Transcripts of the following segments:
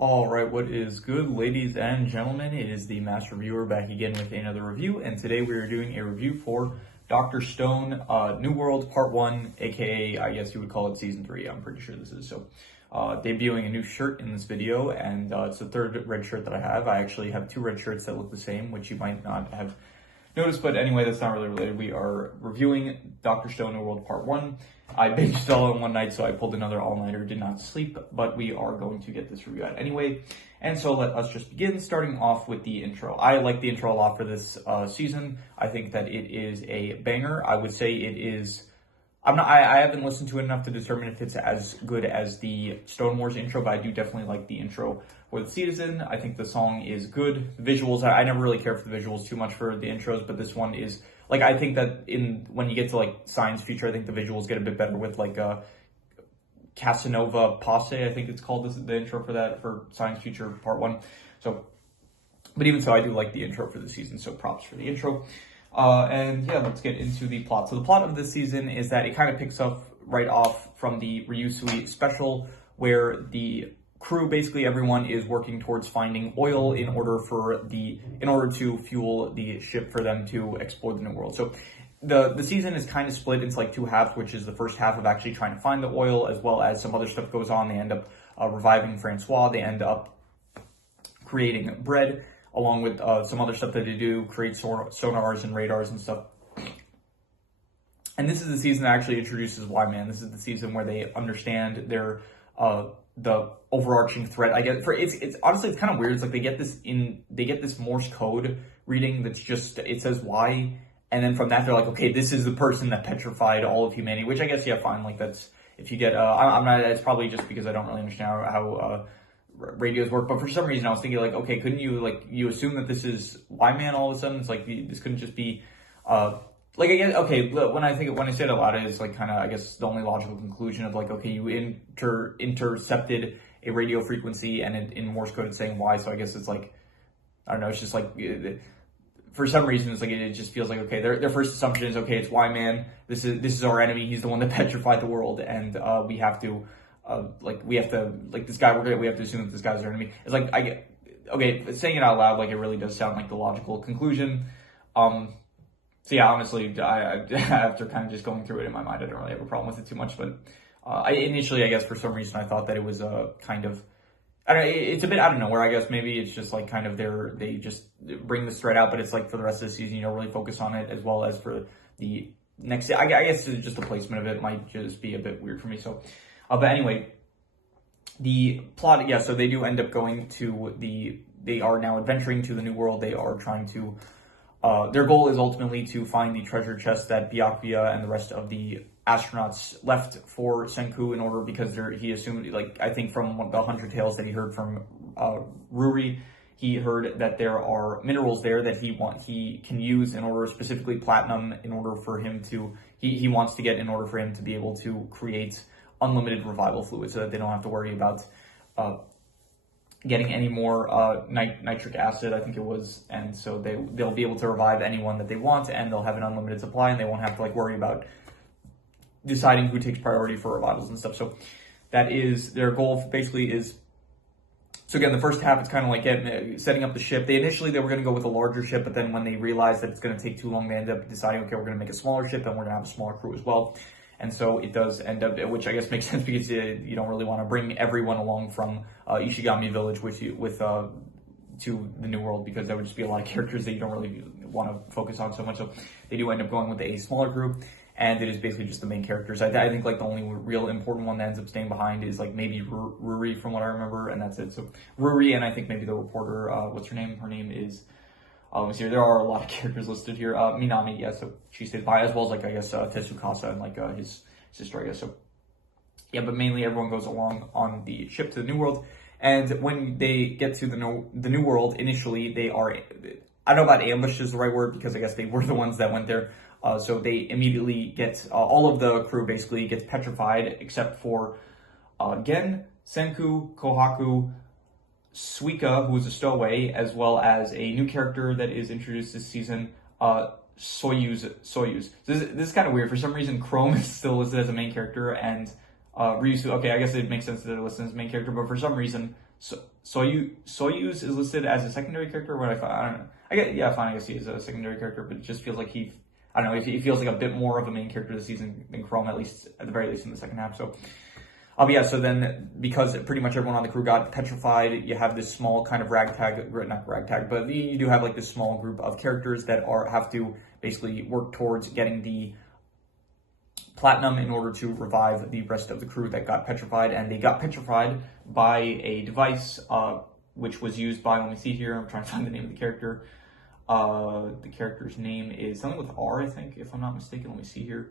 All right, what is good, ladies and gentlemen? It is the Master Reviewer back again with another review, and today we are doing a review for Dr. Stone, New World Part 1, aka, I guess you would call it Season 3, I'm pretty sure this is. So, debuting a new shirt in this video, and it's the third red shirt that I have. I actually have two red shirts that look the same, which you might not have noticed, but anyway, that's not really related. We are reviewing Dr. Stone, New World Part 1. I binged it all in one night, so I pulled another all-nighter, did not sleep, but we are going to get this review out anyway. And so let us just begin, starting off with the intro. I like the intro a lot for this season. I think that it is a banger. I would say it is... I haven't listened to it enough to determine if it's as good as the Stone Wars intro, but I do definitely like the intro for the season. I think the song is good. The visuals, I never really care for the visuals too much for the intros, but this one is... Like, I think that when you get to, like, science future, I think the visuals get a bit better with, like, Casanova Passe, I think it's called, the intro for that, for Science Future Part 1. So, but even so, I do like the intro for the season, so props for the intro. And yeah, let's get into the plot. So the plot of this season is that it kind of picks up right off from the Ryusui special, where the crew, basically everyone, is working towards finding oil in order to fuel the ship for them to explore the new world. So the season is kind of split into like two halves, which is the first half of actually trying to find the oil, as well as some other stuff goes on. They end up reviving Francois. They end up creating bread, along with some other stuff that they do, create sonars and radars and stuff. And this is the season that actually introduces Y-Man. This is the season where they understand their the overarching threat. I get it's honestly, it's kind of weird. It's like they get this Morse code reading that's just, it says Y, and then from that they're like, okay, this is the person that petrified all of humanity, which I guess, yeah, fine. Like, that's, if you get I'm not, it's probably just because I don't really understand how radios work, but for some reason I was thinking, like, okay, couldn't you, like, you assume that this is Y-Man all of a sudden? It's like, this couldn't just be like, I guess, okay, when I say it out loud, it's like kind of, I guess, the only logical conclusion of, like, okay, you intercepted a radio frequency, and in Morse code it's saying Y, so I guess it's like, I don't know, it's just like, for some reason, it's like, it just feels like, okay, their first assumption is, okay, it's Y-Man, this is our enemy, he's the one that petrified the world, and we have to this guy, we have to assume that this guy's our enemy. It's like, okay, saying it out loud, like, it really does sound like the logical conclusion. So yeah, honestly, after kind of just going through it in my mind, I don't really have a problem with it too much. But initially, I guess, for some reason, I thought that it was kind of, I don't know, it's a bit out of nowhere. I guess maybe it's just like kind of they just bring this thread out, but it's like for the rest of the season, you don't really focus on it, as well as for the next. I guess it's just the placement of it might just be a bit weird for me. So, but anyway, the plot, yeah. So they do end up going to they are now adventuring to the new world. They are trying to. Their goal is ultimately to find the treasure chest that Byakuya and the rest of the astronauts left for Senku in order, because he assumed, like, I think from the 100 tales that he heard from Ruri, he heard that there are minerals there that he can use in order, specifically platinum, in order for him to, he wants to get in order for him to be able to create unlimited revival fluid, so that they don't have to worry about getting any more nitric acid, I think it was, and so they'll be able to revive anyone that they want, and they'll have an unlimited supply, and they won't have to, like, worry about deciding who takes priority for revivals and stuff. So that is their goal, basically. Is, so again, the first half, it's kind of like setting up the ship. Initially they were going to go with a larger ship, but then when they realized that it's going to take too long, they end up deciding, okay, we're going to make a smaller ship, and we're going to have a smaller crew as well. And so it does end up, which I guess makes sense, because you don't really want to bring everyone along from Ishigami Village to the new world, because that would just be a lot of characters that you don't really want to focus on so much. So they do end up going with a smaller group, and it is basically just the main characters. I think, like, the only real important one that ends up staying behind is, like, maybe Ruri, from what I remember, and that's it. So Ruri, and I think maybe the reporter, what's her name? Her name is... there are a lot of characters listed here. Minami, yeah, so she stays by, as well as, like, I guess, Tetsukasa and, like, his sister, I guess. So, yeah, but mainly everyone goes along on the ship to the new world. And when they get to the new world, initially they are, I don't know about ambushed is the right word, because I guess they were the ones that went there. So they immediately get, all of the crew basically gets petrified, except for Gen, Senku, Kohaku, Suika, who is a stowaway, as well as a new character that is introduced this season, Soyuz. So this is kind of weird. For some reason, Chrome is still listed as a main character, and Ryusu, okay, I guess it makes sense that they're listed as a main character, but for some reason, Soyuz is listed as a secondary character. What I don't know. I guess he is a secondary character, but it just feels like I don't know. He feels like a bit more of a main character this season than Chrome, at the very least in the second half. So. But yeah, so then because pretty much everyone on the crew got petrified, you have this small kind of not ragtag, but you do have like this small group of characters that have to basically work towards getting the platinum in order to revive the rest of the crew that got petrified. And they got petrified by a device which was used by, let me see here, I'm trying to find the name of the character. The character's name is something with R, I think, if I'm not mistaken. Let me see here.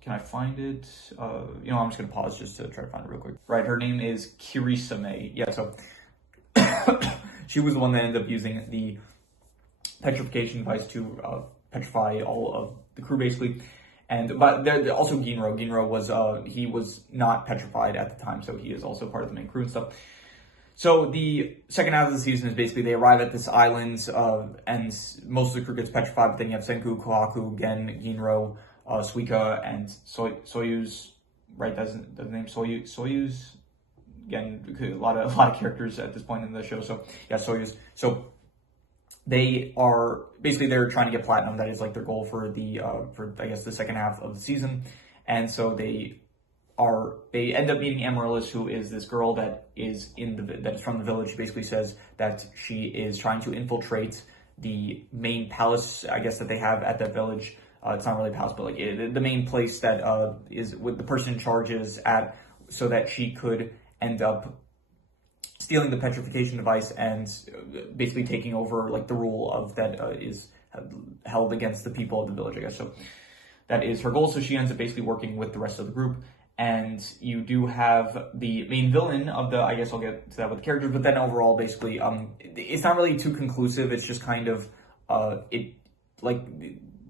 Can I find it? I'm just going to pause just to try to find it real quick. Right, her name is Kirisame. Yeah, so she was the one that ended up using the petrification device to petrify all of the crew, basically. But there also Ginro. Ginro was he was not petrified at the time, so he is also part of the main crew and stuff. So the second half of the season is basically they arrive at this island, and most of the crew gets petrified. But then you have Senku, Kohaku, Gen, Ginro, Suika, and Soyuz, right? That's the name. Soyuz. Again, a lot of characters at this point in the show. So yeah, Soyuz. So they're trying to get platinum. That is like their goal for I guess the second half of the season. And so they end up meeting Amaryllis, who is this girl that is from the village. She basically says that she is trying to infiltrate the main palace, I guess, that they have at that village. It's not really a palace, but like the main place that is what the person in charge is at, so that she could end up stealing the petrification device and basically taking over like the rule of that is held against the people of the village, I guess. So that is her goal. So she ends up basically working with the rest of the group. And you do have the main villain of I guess I'll get to that with the characters, but then overall, basically, it's not really too conclusive. It's just kind of,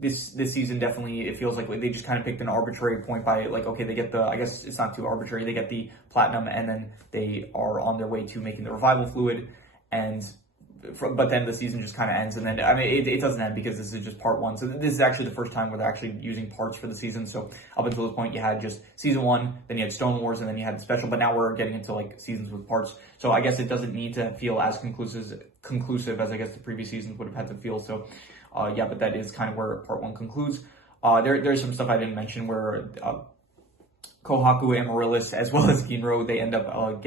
this season definitely, it feels like they just kind of picked an arbitrary point by like, okay, they get I guess it's not too arbitrary, they get the platinum and then they are on their way to making the revival fluid, but then the season just kind of ends, and then, I mean, it doesn't end because this is just part one. So this is actually the first time where they're actually using parts for the season. So up until this point, you had just season one, then you had Stone Wars, and then you had the special, but now we're getting into like seasons with parts. So I guess it doesn't need to feel as conclusive as I guess the previous seasons would have had to feel. So yeah, but that is kind of where part one concludes. There's some stuff I didn't mention where Kohaku, Amaryllis, as well as Ginro, they end up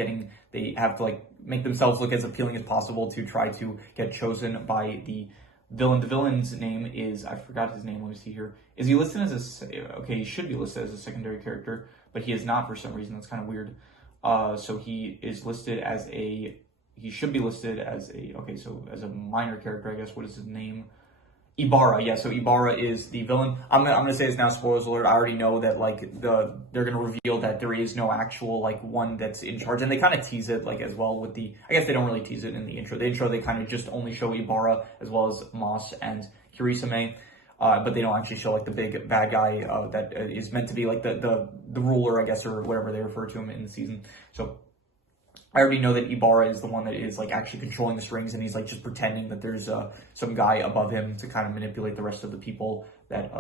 they have to like make themselves look as appealing as possible to try to get chosen by the villain. The villain's name is, I forgot his name, let me see here. Is he listed as okay, he should be listed as a secondary character, but he is not for some reason. That's kind of weird. So he should be listed as as a minor character, I guess. What is his name? Ibarra, yeah, so Ibarra is the villain. I'm gonna say it's now spoilers alert. I already know that like they're gonna reveal that there is no actual like one that's in charge, and they kind of tease it like as well with I guess they don't really tease it in the intro. The intro, they kind of just only show Ibarra as well as Moss and Kirisame, but they don't actually show like the big bad guy that is meant to be like the ruler, I guess, or whatever they refer to him in the season. So I already know that Ibarra is the one that is like actually controlling the strings, and he's like just pretending that there's some guy above him to kind of manipulate the rest of the people that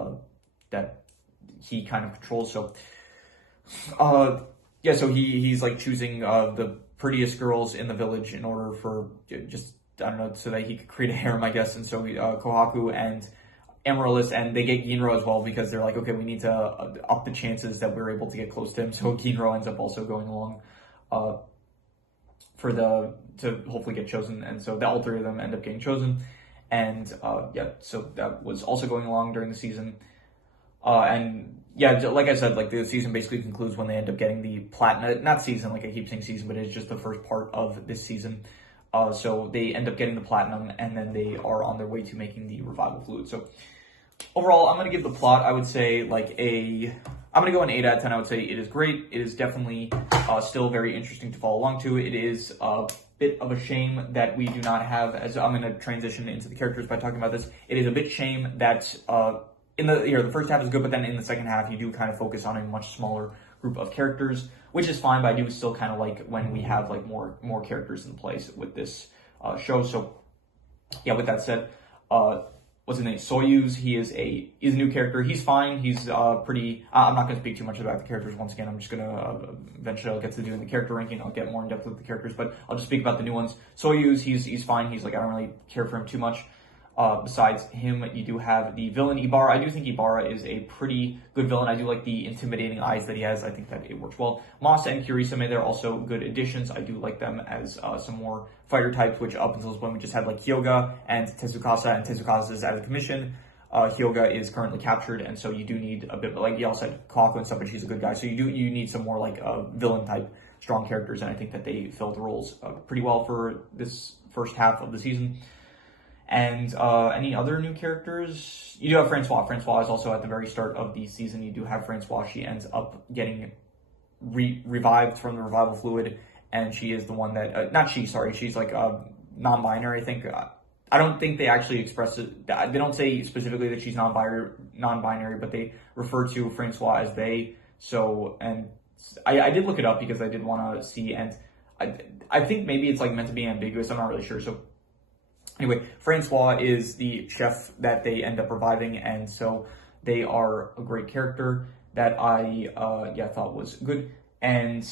he kind of controls. So yeah, so he's like choosing the prettiest girls in the village in order for just, I don't know, so that he could create a harem, I guess. And so Kohaku and Amaryllis, and they get Ginro as well because they're like, okay, we need to up the chances that we're able to get close to him. So Ginro ends up also going along to hopefully get chosen, and so all three of them end up getting chosen, and yeah, so that was also going along during the season, and yeah, like I said, like the season basically concludes when they end up getting the platinum. Not season, like I keep saying season, but it's just the first part of this season. So they end up getting the platinum, and then they are on their way to making the revival fluid. So overall, I'm going to give the plot, I would say, I'm going to go an 8 out of 10. I would say it is great. It is definitely still very interesting to follow along to. It is a bit of a shame that we do not have, as I'm going to transition into the characters by talking about this, it is a bit shame that in the first half is good, but then in the second half, you do kind of focus on a much smaller group of characters, which is fine, but I do still kind of like when we have like more characters in place with this show. So yeah, with that said, what's his name? Soyuz. He's a new character. He's fine. He's pretty. I'm not going to speak too much about the characters once again. I'm just going to eventually I'll get to doing the character ranking. I'll get more in depth with the characters, but I'll just speak about the new ones. Soyuz. He's fine. He's like, I don't really care for him too much. Besides him, you do have the villain Ibarra. I do think Ibarra is a pretty good villain. I do like the intimidating eyes that he has. I think that it works well. Moss and Kirisame, they're also good additions. I do like them as some more fighter types, which up until this point we just had like Hyoga and Tetsukasa is out of commission. Hyoga is currently captured, and so you do need a bit, like Yale said, Kaku and stuff, but she's a good guy. So you need some more like villain type strong characters, and I think that they filled the roles pretty well for this first half of the season. And any other new characters? You do have Francois. Francois is also at the very start of the season. You do have Francois. She ends up getting revived from the revival fluid, and she is the one that, she's like non-binary, I think. I don't think they actually express it. They don't say specifically that she's non-binary, but they refer to Francois as they. So, and I did look it up because I did want to see, and I think maybe it's like meant to be ambiguous. I'm not really sure. So, anyway, Francois is the chef that they end up reviving, and so they are a great character that I thought was good. And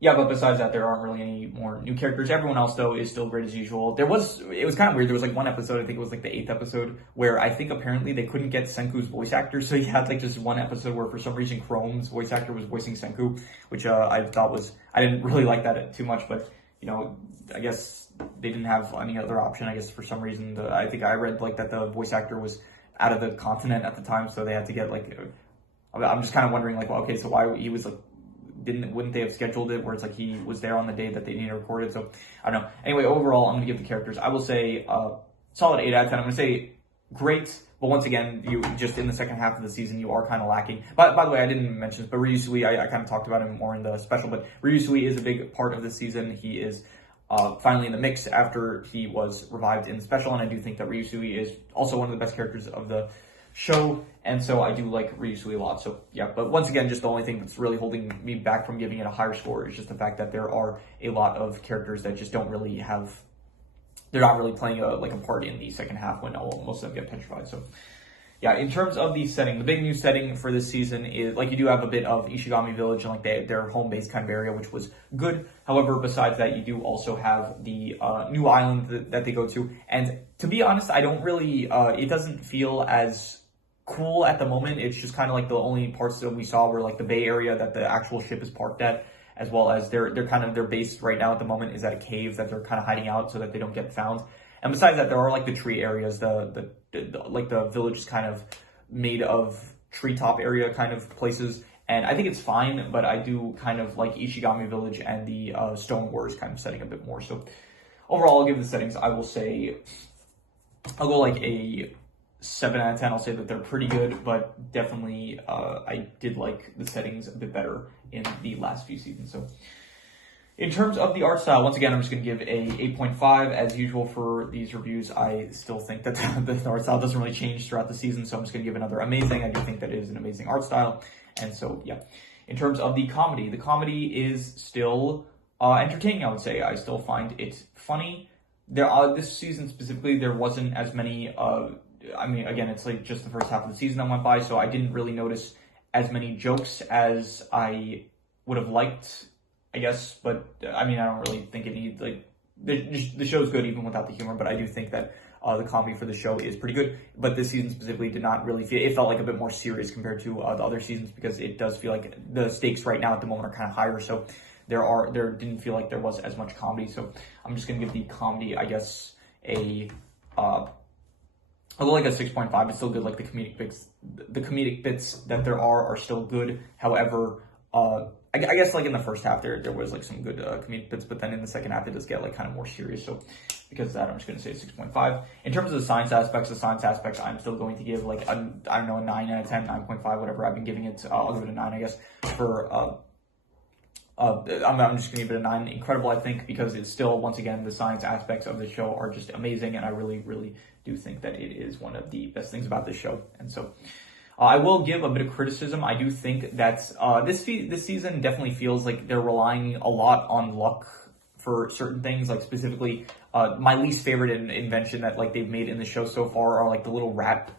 yeah, but besides that, there aren't really any more new characters. Everyone else, though, is still great as usual. It was kind of weird. There was like one episode, I think it was like the 8th episode, where I think apparently they couldn't get Senku's voice actor, so you had like just one episode where for some reason Chrome's voice actor was voicing Senku, which I thought I didn't really like that too much, but you know, I guess they didn't have any other option. I guess for some reason, I think I read like that the voice actor was out of the continent at the time, so they had to get like. I'm just kind of wondering like, well, okay, so why he was like, wouldn't they have scheduled it where it's like he was there on the day that they needed to record it? So I don't know. Anyway, overall, I'm gonna give the characters, I will say solid 8 out of 10. I'm gonna say great, but once again, you just in the second half of the season you are kind of lacking. By the way, I didn't mention this, but Ryusui, I kind of talked about him more in the special, but Ryusui is a big part of the season. He is finally in the mix after he was revived in the special, and I do think that Ryusui is also one of the best characters of the show, and so I do like Ryusui a lot. So yeah, but once again, just the only thing that's really holding me back from giving it a higher score is just the fact that there are a lot of characters that just don't really have, they're not really playing a part in the second half when most of them get petrified. So yeah, in terms of the setting, the big new setting for this season is like you do have a bit of Ishigami Village and like their home base kind of area, which was good. However, besides that, you do also have the new island that they go to, and to be honest, I don't really it doesn't feel as cool at the moment. It's just kind of like the only parts that we saw were like the Bay Area that the actual ship is parked at, as well as their base right now at the moment is at a cave that they're kind of hiding out so that they don't get found. And besides that, there are like the tree areas, the village is kind of made of treetop area kind of places, and I think it's fine, but I do kind of like Ishigami Village and the Stone Wars kind of setting a bit more. So overall, I'll give the settings, I will say, I'll go like a 7 out of 10. I'll say that they're pretty good, but definitely I did like the settings a bit better in the last few seasons. So in terms of the art style, once again, I'm just going to give a 8.5 as usual for these reviews. I still think that the art style doesn't really change throughout the season, so I'm just going to give another amazing. I do think that it is an amazing art style, and so yeah. In terms of the comedy is still entertaining, I would say. I still find it funny. This season specifically, there wasn't as many I mean, again, it's like just the first half of the season that went by, so I didn't really notice as many jokes as I would have liked, I guess. But I mean, I don't really think it needs, like, the show's good even without the humor, but I do think that the comedy for the show is pretty good. But this season specifically did not really feel, it felt like a bit more serious compared to the other seasons, because it does feel like the stakes right now at the moment are kind of higher, so there didn't feel like there was as much comedy. So I'm just gonna give the comedy, I guess, I'll go like a 6.5. It's still good. Like the comedic bits that there are still good. However, I guess like in the first half there was like some good comedic bits, but then in the second half it does get like kind of more serious. So because of that, I'm just going to say 6.5. In terms of the science aspects, I'm still going to give like a 9 out of 10, 9.5, whatever I've been giving it. I'll give it a 9, I guess. I'm just going to give it a 9. Incredible, I think, because it's still, once again, the science aspects of the show are just amazing, and I really, really do think that it is one of the best things about this show. And so I will give a bit of criticism. I do think that this season definitely feels like they're relying a lot on luck for certain things, like specifically, my least favorite invention that like they've made in the show so far are like the little rat,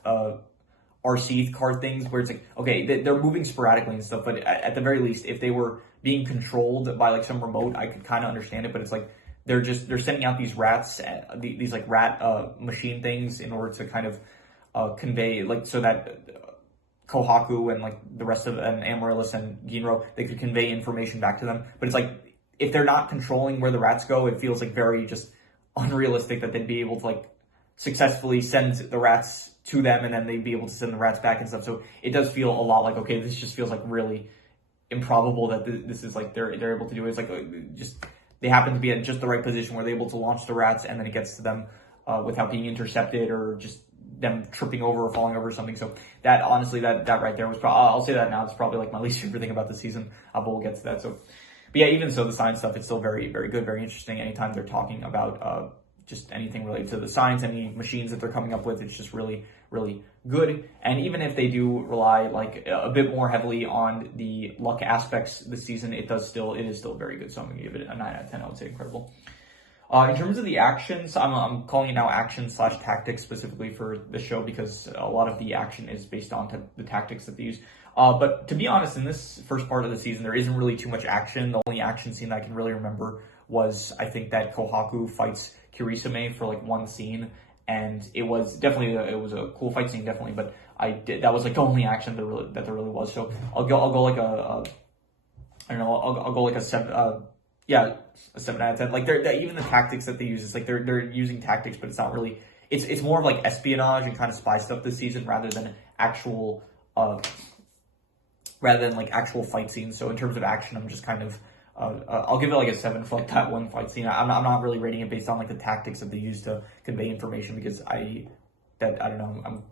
RC card things where it's like, okay, they're moving sporadically and stuff, but at the very least, if they were being controlled by like some remote, I could kind of understand it, but it's like, they're sending out these rats, these like rat, machine things in order to kind of, convey, like, so that Kohaku and like the rest of and Amaryllis and Ginro, they could convey information back to them. But it's like, if they're not controlling where the rats go, it feels like very just unrealistic that they'd be able to like successfully send the rats to them and then they'd be able to send the rats back and stuff. So it does feel a lot like, okay, this just feels like really improbable that this is like they're able to do it. It's like just they happen to be at just the right position where they're able to launch the rats and then it gets to them without being intercepted or just them tripping over or falling over or something. So that honestly, that right there was probably, I'll say that now, it's probably like my least favorite thing about the season, but we'll get to that. So, but yeah, even so, the science stuff, it's still very, very good, very interesting. Anytime they're talking about just anything related to the science, any machines that they're coming up with, it's just really, really good. And even if they do rely like a bit more heavily on the luck aspects this season, it is still very good. So I'm gonna give it a 9 out of 10. I would say incredible. In terms of the actions, I'm calling it now action / tactics specifically for the show because a lot of the action is based on the tactics that they use. But to be honest, in this first part of the season, there isn't really too much action. The only action scene I can really remember was, I think, that Kohaku fights Kirisame for like one scene, and it was definitely a cool fight scene, definitely. But that was like the only action that there really was. So I'll go like a I don't know, I'll go like a 7. Yeah, a 7 out of 10. Like even the tactics that they use, it's like they're using tactics, but it's not really. It's more of like espionage and kind of spy stuff this season rather than actual actual fight scenes. So in terms of action, I'm just kind of I'll give it like a 7 for like that one fight scene. I'm not really rating it based on like the tactics that they use to convey information because I don't know. I'm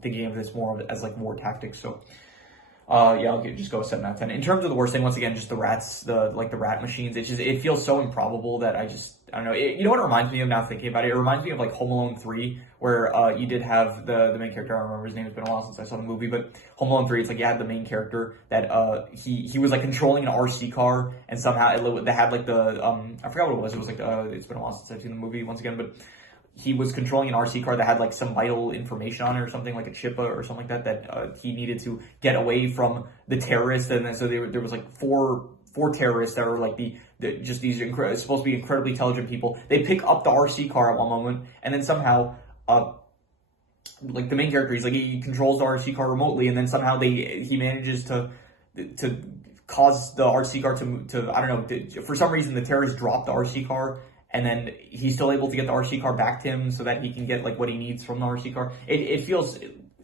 thinking of this more as like war tactics. So. Yeah, I'll just go 7 out of 10. In terms of the worst thing, once again, just the rats, the rat machines. It feels so improbable that I don't know. You know what it reminds me of now thinking about it? It reminds me of like Home Alone 3, where you did have the main character. I don't remember his name. It's been a while since I saw the movie, but Home Alone 3, it's like you had the main character that he was like controlling an RC car, and somehow they had like the I forgot what it was. It was like it's been a while since I've seen the movie once again, but. He was controlling an RC car that had like some vital information on it or something, like a chip or something like that he needed to get away from the terrorists. And then so there was like four terrorists that were like just these supposed to be incredibly intelligent people. They pick up the RC car at one moment, and then somehow like the main character, he controls the RC car remotely, and then somehow he manages to cause the RC car to I don't know, for some reason the terrorists drop the RC car. And then he's still able to get the RC car back to him so that he can get like what he needs from the RC car. It feels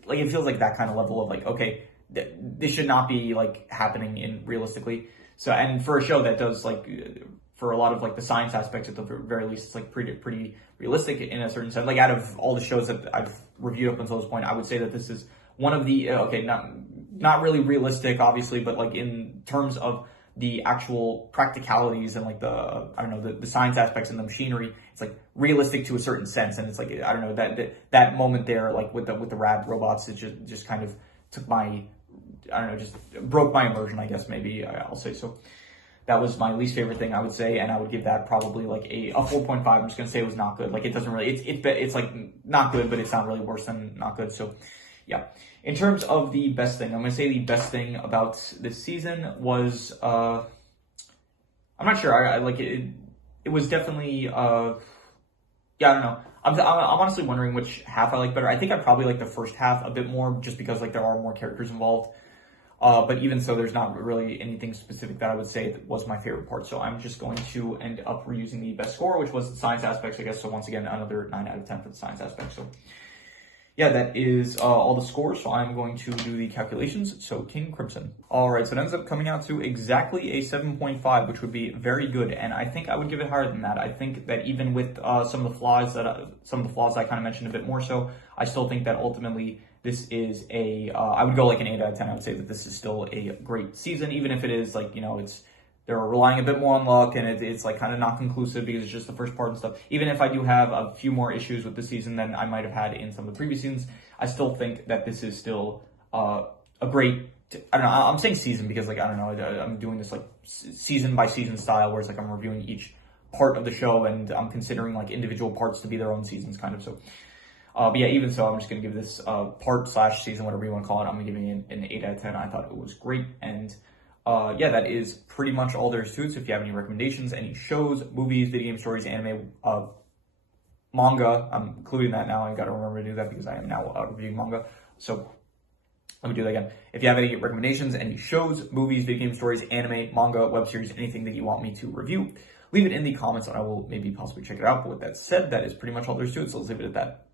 like that kind of level of like, okay, this should not be like happening realistically. So, and for a show that does like, for a lot of like the science aspects at the very least, it's like pretty realistic in a certain sense. Like out of all the shows that I've reviewed up until this point, I would say that this is one of the, not really realistic, obviously, but like in terms of the actual practicalities and like the science aspects and the machinery, it's like realistic to a certain sense. And it's like, I don't know, that moment there, like with the rad robots, it just kind of took just broke my immersion, I guess, maybe I'll say. So that was my least favorite thing, I would say. And I would give that probably like a 4.5. I'm just going to say it was not good. Like it doesn't really, it's like not good, but it's not really worse than not good. So yeah. In terms of the best thing, I'm going to say the best thing about this season was, I'm not sure. I like it. It was definitely, I don't know. I'm honestly wondering which half I like better. I think I probably like the first half a bit more just because like there are more characters involved. But even so, there's not really anything specific that I would say that was my favorite part. So I'm just going to end up reusing the best score, which was the science aspects, I guess. So once again, another 9 out of 10 for the science aspect. So yeah, that is all the scores, so I'm going to do the calculations. So King Crimson. All right, so it ends up coming out to exactly a 7.5, which would be very good, and I think I would give it higher than that. I think that even with some of the flaws that I kind of mentioned a bit more so, I still think that ultimately this is I would go like an 8 out of 10. I would say that this is still a great season, even if it is like, they're relying a bit more on luck, and it's like kind of not conclusive because it's just the first part and stuff. Even if I do have a few more issues with the season than I might have had in some of the previous seasons, I still think that this is still a great. I don't know. I'm saying season because like I don't know. I'm doing this like season by season style, where it's like I'm reviewing each part of the show, and I'm considering like individual parts to be their own seasons, kind of. So, but yeah, even so, I'm just gonna give this part / season, whatever you want to call it. I'm gonna give it an 8 out of 10. I thought it was great, and yeah, that is pretty much all there is to it. So if you have any recommendations, any shows, movies, video game stories, anime, manga, I'm including that now. I got to remember to do that because I am now reviewing manga. So let me do that again. If you have any recommendations, any shows, movies, video game stories, anime, manga, web series, anything that you want me to review, leave it in the comments and I will maybe possibly check it out. But with that said, that is pretty much all there is to it. So let's leave it at that.